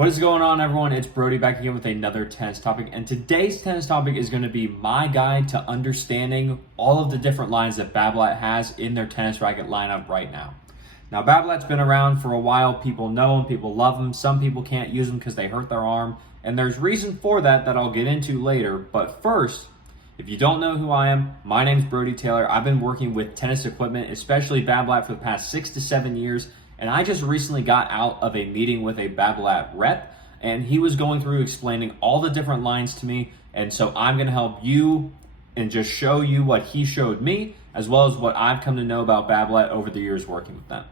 What is going on, everyone? It's Brody back again with another tennis topic, and today's tennis topic is going to be my guide to understanding all of the different lines that Babolat has in their tennis racket lineup right now. Now, Babolat's been around for a while. People know them, people love them. Some people can't use them because they hurt their arm, and there's reason for that I'll get into later. But first, if you don't know who I am, my name's Brody Taylor. I've been working with tennis equipment, especially Babolat, for the past 6 to 7 years. And I just recently got out of a meeting with a Babolat rep, and he was going through explaining all the different lines to me. And so I'm going to help you and just show you what he showed me, as well as what I've come to know about Babolat over the years working with them.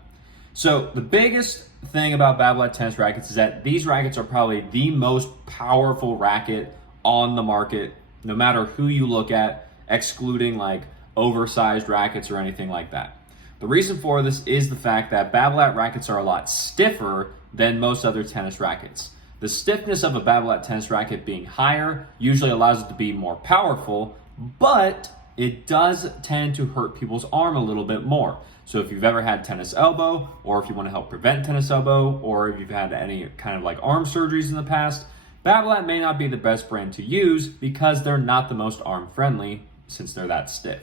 So the biggest thing about Babolat tennis rackets is that these rackets are probably the most powerful racket on the market, no matter who you look at, excluding like oversized rackets or anything like that. The reason for this is the fact that Babolat rackets are a lot stiffer than most other tennis rackets. The stiffness of a Babolat tennis racket being higher usually allows it to be more powerful, but it does tend to hurt people's arm a little bit more. So if you've ever had tennis elbow, or if you want to help prevent tennis elbow, or if you've had any kind of like arm surgeries in the past, Babolat may not be the best brand to use because they're not the most arm friendly since they're that stiff.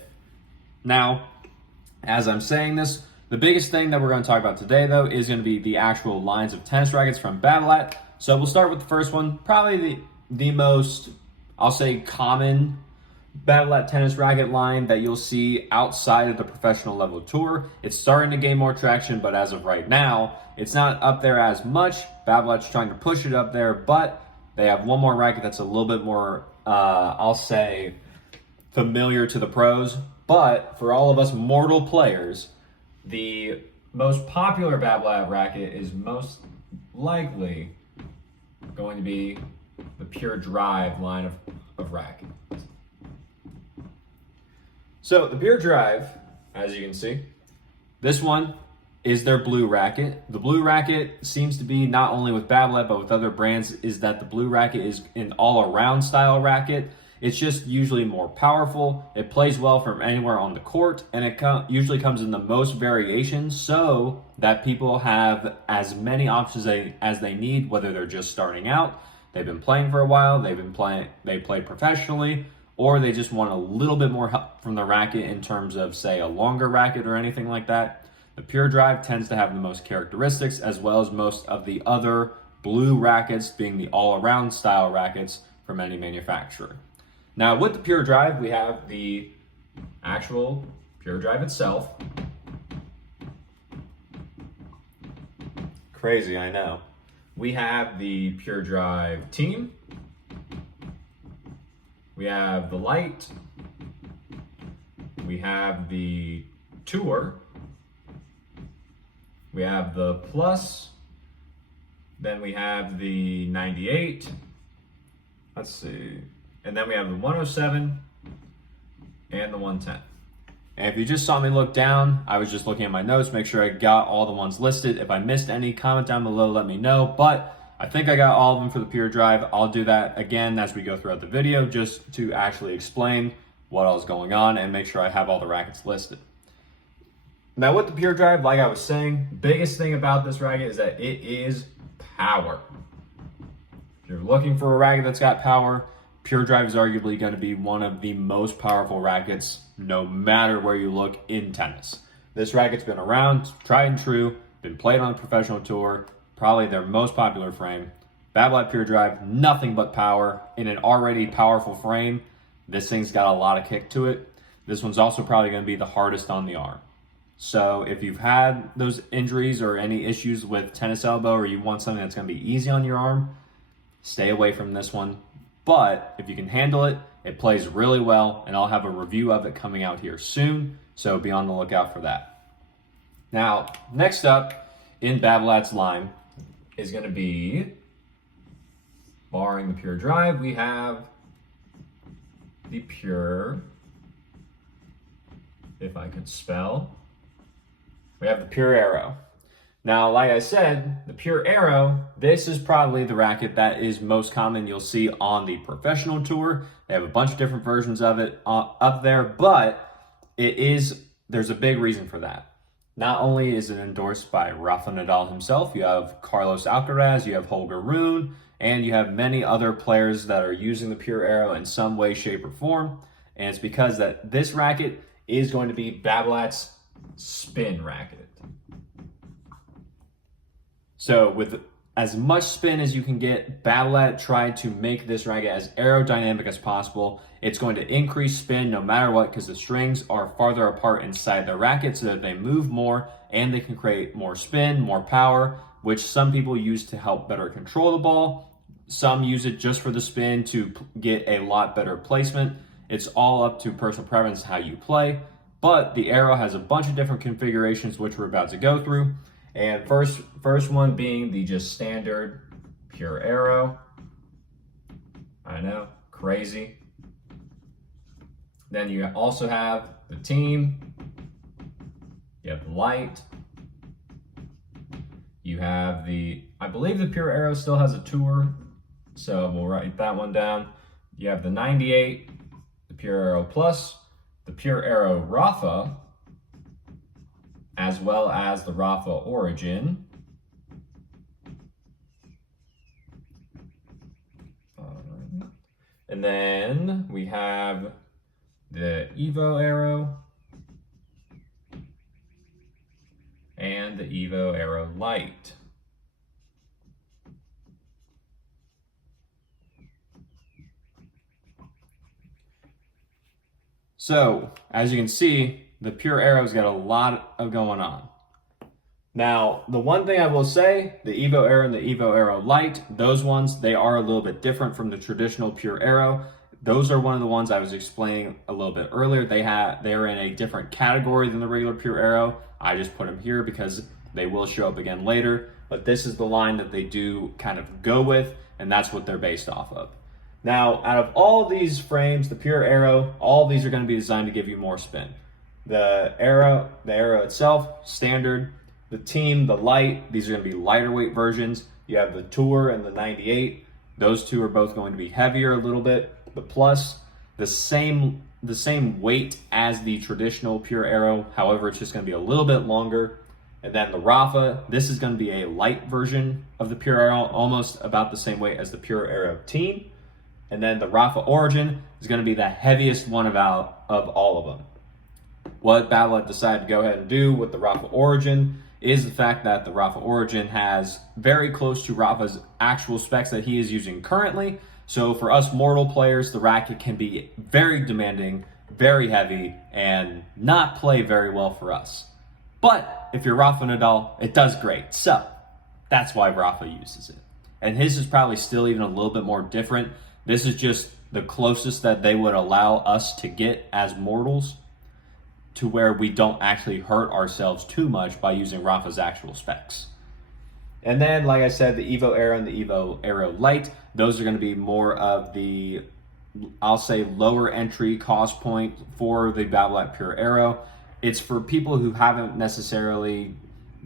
Now, as I'm saying this, the biggest thing that we're going to talk about today, though, is going to be the actual lines of tennis rackets from Babolat. So we'll start with the first one, probably the most, I'll say, common Babolat tennis racket line that you'll see outside of the professional level tour. It's starting to gain more traction, but as of right now, it's not up there as much. Babolat's trying to push it up there, but they have one more racket that's a little bit more, I'll say, familiar to the pros. But for all of us mortal players, the most popular Babolat racket is most likely going to be the Pure Drive line of racket. So the Pure Drive, as you can see, this one is their blue racket. The blue racket seems to be, not only with Babolat but with other brands, is that the blue racket is an all-around style racket. It's just usually more powerful. It plays well from anywhere on the court, and it usually comes in the most variations so that people have as many options as they need, whether they're just starting out, they've been playing for a while, they played professionally, or they just want a little bit more help from the racket in terms of, say, a longer racket or anything like that. The Pure Drive tends to have the most characteristics, as well as most of the other blue rackets being the all-around style rackets from any manufacturer. Now, with the Pure Drive, we have the actual Pure Drive itself. Crazy, I know. We have the Pure Drive Team. We have the Light. We have the Tour. We have the Plus. Then we have the 98. Let's see. And then we have the 107 and the 110. And if you just saw me look down, I was just looking at my notes, make sure I got all the ones listed. If I missed any, comment down below, let me know. But I think I got all of them for the Pure Drive. I'll do that again as we go throughout the video, just to actually explain what all is going on and make sure I have all the rackets listed. Now with the Pure Drive, like I was saying, biggest thing about this racket is that it is power. If you're looking for a racket that's got power, Pure Drive is arguably going to be one of the most powerful rackets, no matter where you look in tennis. This racket's been around, tried and true, been played on the professional tour, probably their most popular frame. Babolat Pure Drive, nothing but power in an already powerful frame. This thing's got a lot of kick to it. This one's also probably going to be the hardest on the arm. So if you've had those injuries or any issues with tennis elbow, or you want something that's going to be easy on your arm, stay away from this one. But if you can handle it, it plays really well, and I'll have a review of it coming out here soon, so be on the lookout for that. Now, next up in Babolat's line is going to be, barring the Pure Drive, we have the Pure, if I could spell, we have the Pure Aero. Now, like I said, the Pure Aero, this is probably the racket that is most common you'll see on the professional tour. They have a bunch of different versions of it up there, but there's a big reason for that. Not only is it endorsed by Rafa Nadal himself, you have Carlos Alcaraz, you have Holger Rune, and you have many other players that are using the Pure Aero in some way, shape, or form. And it's because that this racket is going to be Babolat's spin racket. So with as much spin as you can get, Babolat tried to make this racket as aerodynamic as possible. It's going to increase spin no matter what because the strings are farther apart inside the racket so that they move more and they can create more spin, more power, which some people use to help better control the ball. Some use it just for the spin to get a lot better placement. It's all up to personal preference how you play, but the Aero has a bunch of different configurations which we're about to go through. And first one being the just standard Pure Aero. I know, crazy. Then you also have the team. You have the light. You have I believe the Pure Aero still has a tour, so we'll write that one down. You have the 98, the Pure Aero Plus, the Pure Aero Rafa, as well as the Rafa Origin. And then we have the Evo Aero and the Evo Aero Light. So, as you can see, the Pure Aero's got a lot of going on. Now, the one thing I will say, the Evo Aero and the Evo Aero Light, those ones, they are a little bit different from the traditional Pure Aero. Those are one of the ones I was explaining a little bit earlier. They are in a different category than the regular Pure Aero. I just put them here because they will show up again later. But this is the line that they do kind of go with, and that's what they're based off of. Now, out of all these frames, the Pure Aero, all these are going to be designed to give you more spin. The Aero itself, standard. The team, the light, these are going to be lighter weight versions. You have the Tour and the 98. Those two are both going to be heavier a little bit, but plus the same weight as the traditional Pure Aero. However, it's just going to be a little bit longer. And then the Rafa, this is going to be a light version of the Pure Aero, almost about the same weight as the Pure Aero team. And then the Rafa Origin is going to be the heaviest one of all of them. What Babolat decided to go ahead and do with the Rafa Origin is the fact that the Rafa Origin has very close to Rafa's actual specs that he is using currently. So for us mortal players, the racket can be very demanding, very heavy, and not play very well for us. But if you're Rafa Nadal, it does great. So that's why Rafa uses it. And his is probably still even a little bit more different. This is just the closest that they would allow us to get as mortals to where we don't actually hurt ourselves too much by using Rafa's actual specs. And then, like I said, the Evo Aero and the Evo Aero Light, those are going to be more of the, I'll say, lower entry cost point for the Babolat Pure Aero. It's for people who haven't necessarily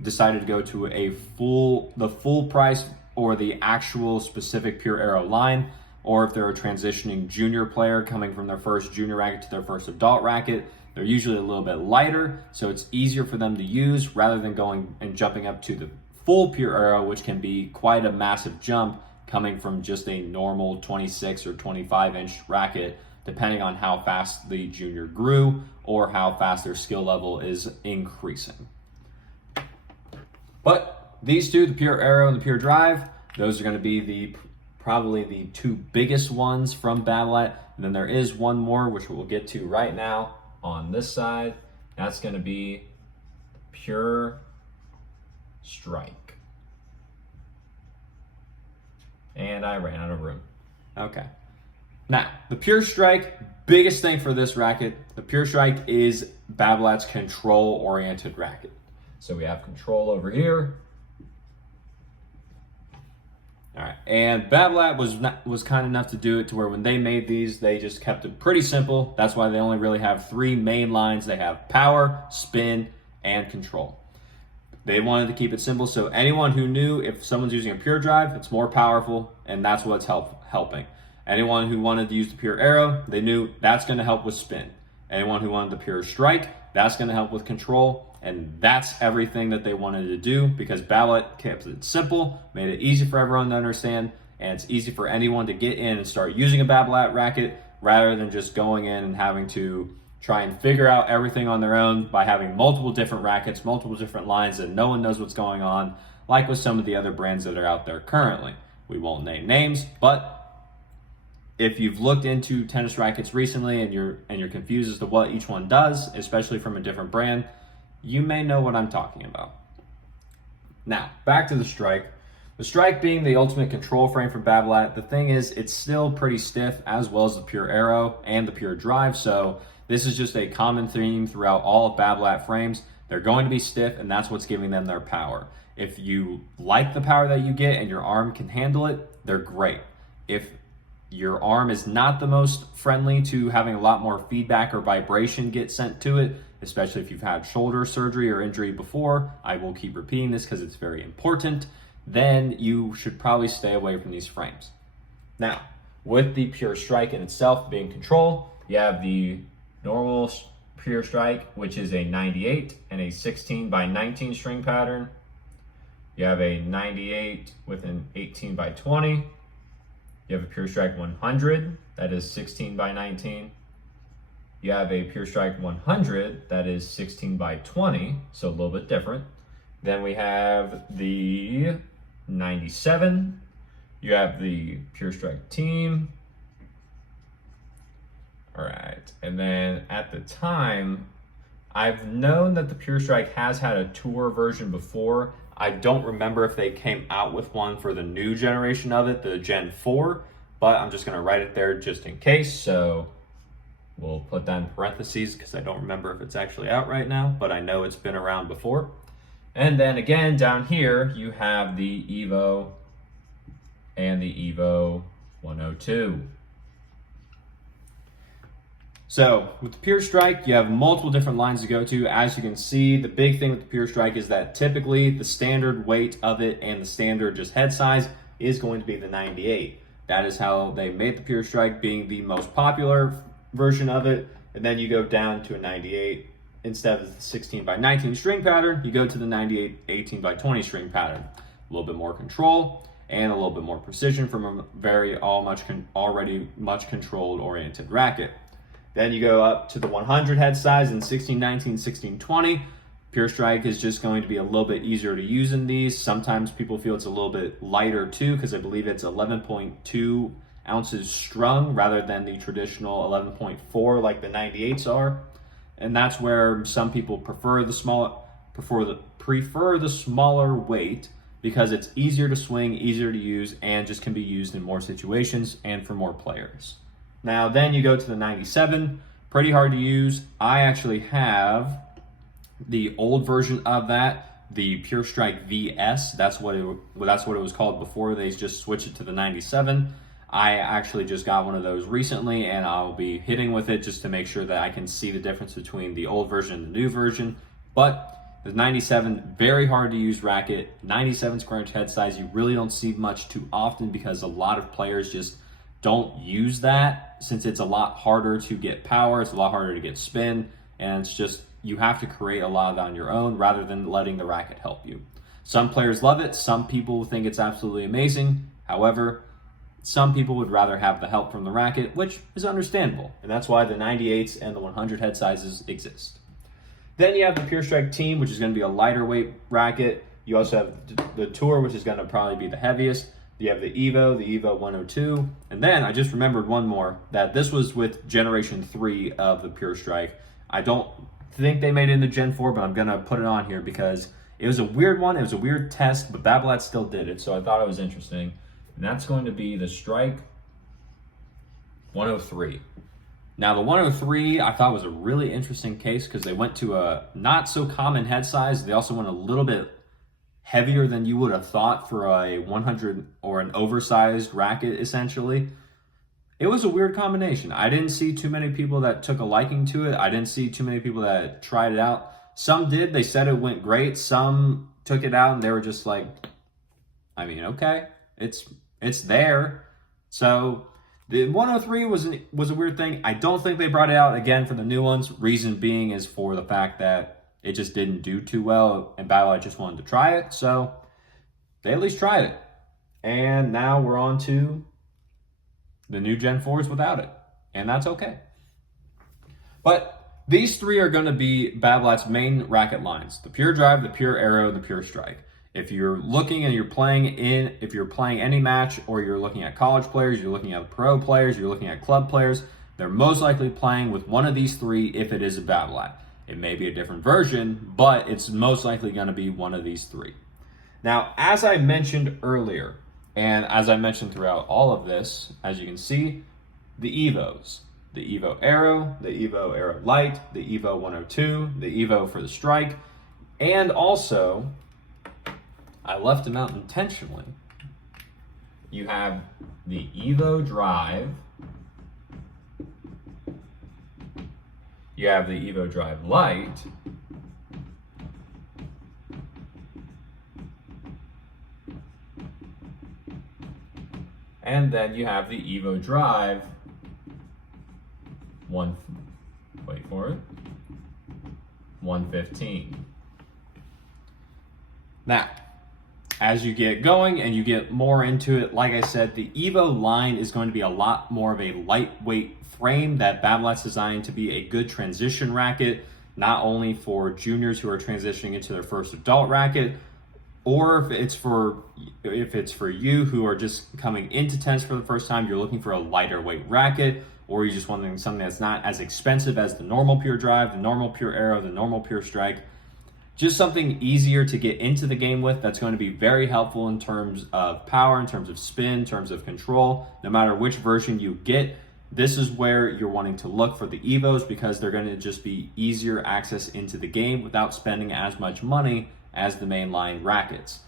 decided to go to the full price or the actual specific Pure Aero line, or if they're a transitioning junior player coming from their first junior racket to their first adult racket. They're usually a little bit lighter, so it's easier for them to use rather than going and jumping up to the full Pure Aero, which can be quite a massive jump coming from just a normal 26 or 25-inch racket, depending on how fast the junior grew or how fast their skill level is increasing. But these two, the Pure Aero and the Pure Drive, those are going to be probably the two biggest ones from Babolat. And then there is one more, which we'll get to right now on this side. That's going to be Pure Strike. And I ran out of room. Okay. Now, the Pure Strike, biggest thing for this racket, the Pure Strike is Babolat's control-oriented racket. So we have control over here. All right, and Babolat was kind enough to do it to where when they made these, they just kept it pretty simple. That's why they only really have three main lines. They have power, spin, and control. They wanted to keep it simple, so anyone who knew if someone's using a Pure Drive, it's more powerful, and that's what's helping. Anyone who wanted to use the Pure Aero, they knew that's going to help with spin. Anyone who wanted the Pure Strike, that's going to help with control. And that's everything that they wanted to do, because Babolat kept it simple, made it easy for everyone to understand, and it's easy for anyone to get in and start using a Babolat racket rather than just going in and having to try and figure out everything on their own by having multiple different rackets, multiple different lines, and no one knows what's going on, like with some of the other brands that are out there currently. We won't name names, but if you've looked into tennis rackets recently and you're confused as to what each one does, especially from a different brand, you may know what I'm talking about. Now, back to the Strike. The Strike being the ultimate control frame for Babolat, the thing is, it's still pretty stiff, as well as the Pure Aero and the Pure Drive, so this is just a common theme throughout all of Babolat frames. They're going to be stiff, and that's what's giving them their power. If you like the power that you get and your arm can handle it, they're great. If your arm is not the most friendly to having a lot more feedback or vibration get sent to it, especially if you've had shoulder surgery or injury before, I will keep repeating this because it's very important, then you should probably stay away from these frames. Now, with the Pure Strike in itself being control, you have the normal Pure Strike, which is a 98 and a 16 by 19 string pattern. You have a 98 with an 18 by 20. You have a Pure Strike 100, that is 16 by 19. You have a Pure Strike 100, that is 16 by 20, so a little bit different. Then we have the 97. You have the Pure Strike Team. All right, and then at the time, I've known that the Pure Strike has had a tour version before. I don't remember if they came out with one for the new generation of it, the Gen 4, but I'm just gonna write it there just in case. So we'll put that in parentheses because I don't remember if it's actually out right now, but I know it's been around before. And then again, down here, you have the Evo and the Evo 102. So with the Pure Strike, you have multiple different lines to go to. As you can see, the big thing with the Pure Strike is that typically the standard weight of it and the standard just head size is going to be the 98. That is how they made the Pure Strike, being the most popular version of it. And then you go down to a 98. Instead of the 16 by 19 string pattern, you go to the 98 18 by 20 string pattern. A little bit more control and a little bit more precision from a already much controlled oriented racket. Then you go up to the 100 head size in 1619, 1620. Pure Strike is just going to be a little bit easier to use in these. Sometimes people feel it's a little bit lighter too, because I believe it's 11.2 ounces strung rather than the traditional 11.4 like the 98s are. And that's where some people prefer the smaller weight, because it's easier to swing, easier to use, and just can be used in more situations and for more players. Now, then you go to the 97, pretty hard to use. I actually have the old version of that, the Pure Strike VS. That's what it was called before they just switched it to the 97. I actually just got one of those recently, and I'll be hitting with it just to make sure that I can see the difference between the old version and the new version. But the 97, very hard to use racket. 97 square inch head size, you really don't see much too often because a lot of players just don't use that, since it's a lot harder to get power, it's a lot harder to get spin, and it's just, you have to create a lot of that on your own rather than letting the racket help you. Some players love it, some people think it's absolutely amazing. However, some people would rather have the help from the racket, which is understandable, and that's why the 98s and the 100 head sizes exist. Then you have the Pure Strike Team, which is going to be a lighter weight racket. You also have the Tour, which is going to probably be the heaviest. You have the Evo 102, and then I just remembered one more, that this was with Generation 3 of the Pure Strike. I don't think they made it into Gen 4, but I'm going to put it on here because it was a weird one. It was a weird test, but Babolat still did it, so I thought it was interesting. And that's going to be the Strike 103. Now, the 103 I thought was a really interesting case because they went to a not so common head size. They also went a little bit heavier than you would have thought for a 100 or an oversized racket, essentially. It was a weird combination. I didn't see too many people that took a liking to it. I didn't see too many people that tried it out. Some did. They said it went great. Some took it out and they were just like, I mean, okay, it's there. So the 103 was a weird thing. I don't think they brought it out again for the new ones. Reason being is for the fact that It just didn't do too well, and Babolat just wanted to try it, so they at least tried it. And now we're on to the new Gen 4s without it, and that's okay. But these three are going to be Babolat's main racket lines: the Pure Drive, the Pure Aero, and the Pure Strike. If you're looking and if you're playing any match, or you're looking at college players, you're looking at pro players, you're looking at club players, they're most likely playing with one of these three if it is a Babolat. It may be a different version, but it's most likely going to be one of these three. Now, as I mentioned earlier, and as I mentioned throughout all of this, as you can see, the Evos. The Evo Aero, the Evo Aero Light, the Evo 102, the Evo for the Strike, and also, I left them out intentionally. You have the Evo Drive, you have the Evo Drive Light, and then you have the Evo Drive wait for it, 115. Now, as you get going and you get more into it, like I said, the Evo line is going to be a lot more of a lightweight frame that Babolat's designed to be a good transition racket, not only for juniors who are transitioning into their first adult racket, or if it's for you who are just coming into tennis for the first time, you're looking for a lighter weight racket, or you're just wanting something that's not as expensive as the normal Pure Drive, the normal Pure Aero, the normal Pure Strike. Just something easier to get into the game with that's going to be very helpful in terms of power, in terms of spin, in terms of control. No matter which version you get, this is where you're wanting to look for the Evos, because they're going to just be easier access into the game without spending as much money as the mainline rackets.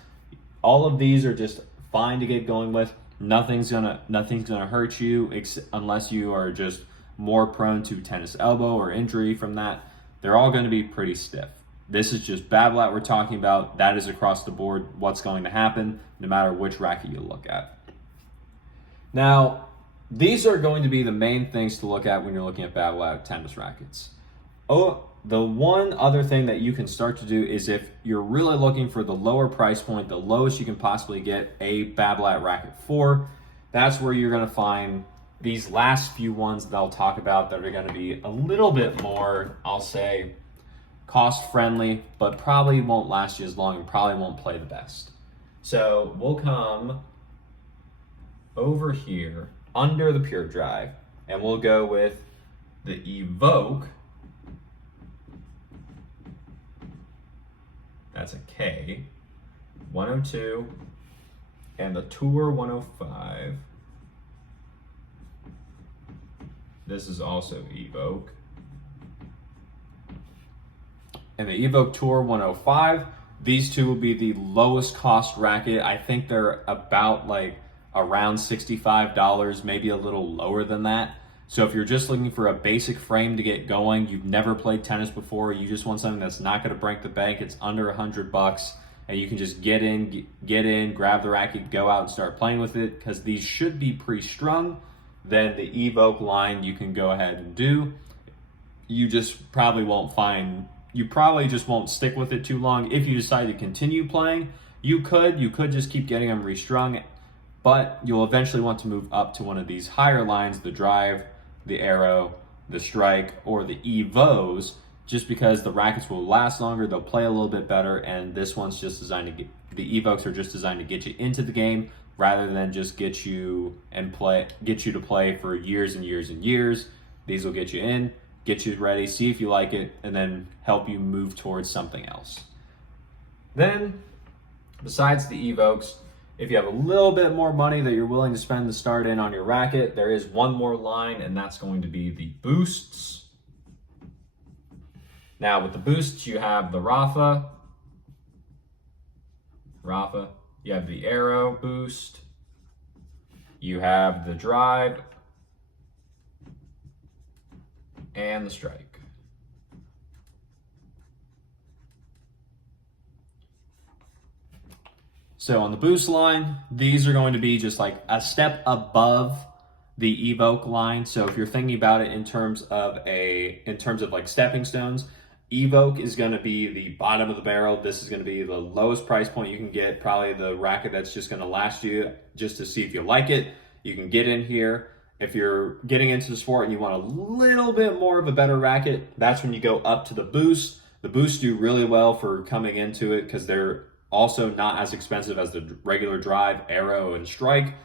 All of these are just fine to get going with. Nothing's gonna hurt you unless you are just more prone to tennis elbow or injury from that. They're all going to be pretty stiff. This is just Babolat we're talking about. That is across the board what's going to happen no matter which racket you look at. Now, these are going to be the main things to look at when you're looking at Babolat tennis rackets. Oh, the one other thing that you can start to do is, if you're really looking for the lower price point, the lowest you can possibly get a Babolat racket for, that's where you're going to find these last few ones that I'll talk about that are going to be a little bit more, I'll say, cost friendly, but probably won't last you as long and probably won't play the best. So we'll come over here under the Pure Drive and we'll go with the Evoke. That's a K, 102, and the Tour 105. This is also Evoke. And the Evoke Tour 105, these two will be the lowest cost racket. I think they're about like around $65, maybe a little lower than that. So if you're just looking for a basic frame to get going, you've never played tennis before, you just want something that's not going to break the bank, it's under $100, and you can just get in, grab the racket, go out and start playing with it, because these should be pre-strung, then the Evoke line you can go ahead and do. You just probably just won't stick with it too long. If you decide to continue playing, you could just keep getting them restrung, but you'll eventually want to move up to one of these higher lines, the Drive, the Aero, the Strike, or the Evos, just because the rackets will last longer, they'll play a little bit better, and this one's just designed to the Evokes are just designed to get you into the game rather than just get you to play for years and years and years. These will get you in, get you ready, see if you like it, and then help you move towards something else. Then, besides the Evokes, if you have a little bit more money that you're willing to spend to start in on your racket, there is one more line, and that's going to be the Boosts. Now, with the Boosts, you have the Rafa, you have the Aero Boost, you have the Drive, and the Strike. So on the Boost line, these are going to be just like a step above the Evoke line. So if you're thinking about it in terms of like stepping stones, Evoke is going to be the bottom of the barrel. This is going to be the lowest price point you can get, probably the racket that's just going to last you just to see if you like it. You can get in here. If you're getting into the sport and you want a little bit more of a better racket, that's when you go up to the Boost. The Boosts do really well for coming into it because they're also not as expensive as the regular Drive, Aero, and Strike.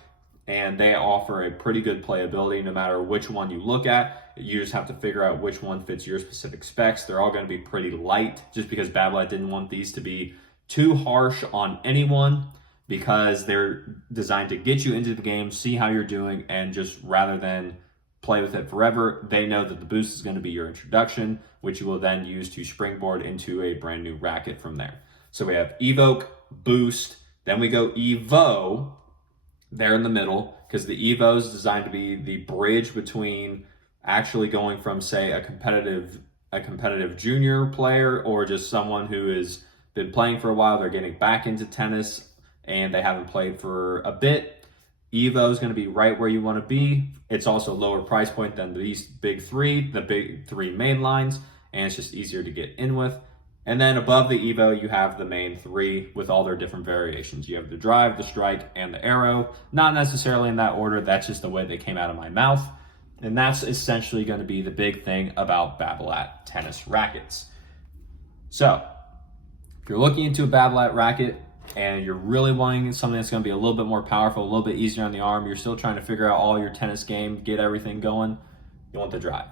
And they offer a pretty good playability no matter which one you look at. You just have to figure out which one fits your specific specs. They're all going to be pretty light just because Babolat didn't want these to be too harsh on anyone, because they're designed to get you into the game, see how you're doing, and just rather than play with it forever, they know that the Boost is going to be your introduction, which you will then use to springboard into a brand new racket from there. So we have Evoke, Boost, then we go Evo, there in the middle, because the Evo is designed to be the bridge between actually going from, say, a competitive junior player or just someone who has been playing for a while, they're getting back into tennis and they haven't played for a bit. Evo is going to be right where you want to be. It's also a lower price point than these big three, the big three main lines, and it's just easier to get in with. And then above the Evo, you have the main three with all their different variations. You have the Drive, the Strike, and the Aero. Not necessarily in that order. That's just the way they came out of my mouth. And that's essentially going to be the big thing about Babolat tennis rackets. So, if you're looking into a Babolat racket and you're really wanting something that's going to be a little bit more powerful, a little bit easier on the arm, you're still trying to figure out all your tennis game, get everything going, you want the Drive.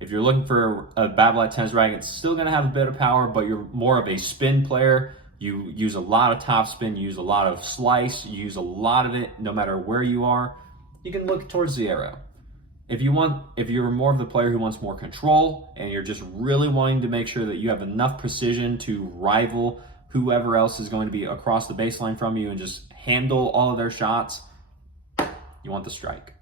If you're looking for a Babolat tennis racket, it's still going to have a bit of power, but you're more of a spin player. You use a lot of top spin, you use a lot of slice, you use a lot of it no matter where you are. You can look towards the Aero. If you're more of the player who wants more control and you're just really wanting to make sure that you have enough precision to rival whoever else is going to be across the baseline from you and just handle all of their shots, you want the Strike.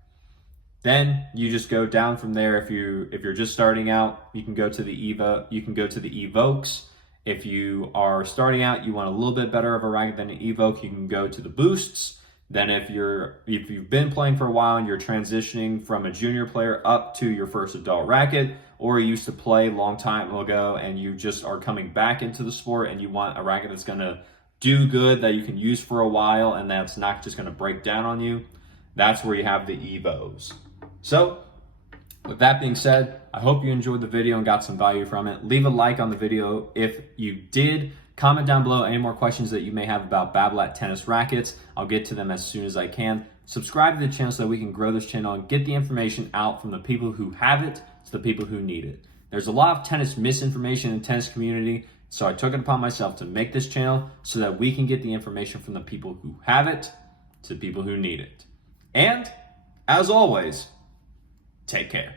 Then you just go down from there. If you're just starting out, you can go to the Evokes. If you are starting out, you want a little bit better of a racket than an Evoke, you can go to the Boosts. Then if you've been playing for a while and you're transitioning from a junior player up to your first adult racket, or you used to play a long time ago and you just are coming back into the sport and you want a racket that's going to do good, that you can use for a while and that's not just going to break down on you, that's where you have the Evos. So, with that being said, I hope you enjoyed the video and got some value from it. Leave a like on the video if you did. Comment down below any more questions that you may have about Babolat tennis rackets. I'll get to them as soon as I can. Subscribe to the channel so that we can grow this channel and get the information out from the people who have it to the people who need it. There's a lot of tennis misinformation in the tennis community, so I took it upon myself to make this channel so that we can get the information from the people who have it to the people who need it. And, as always, take care.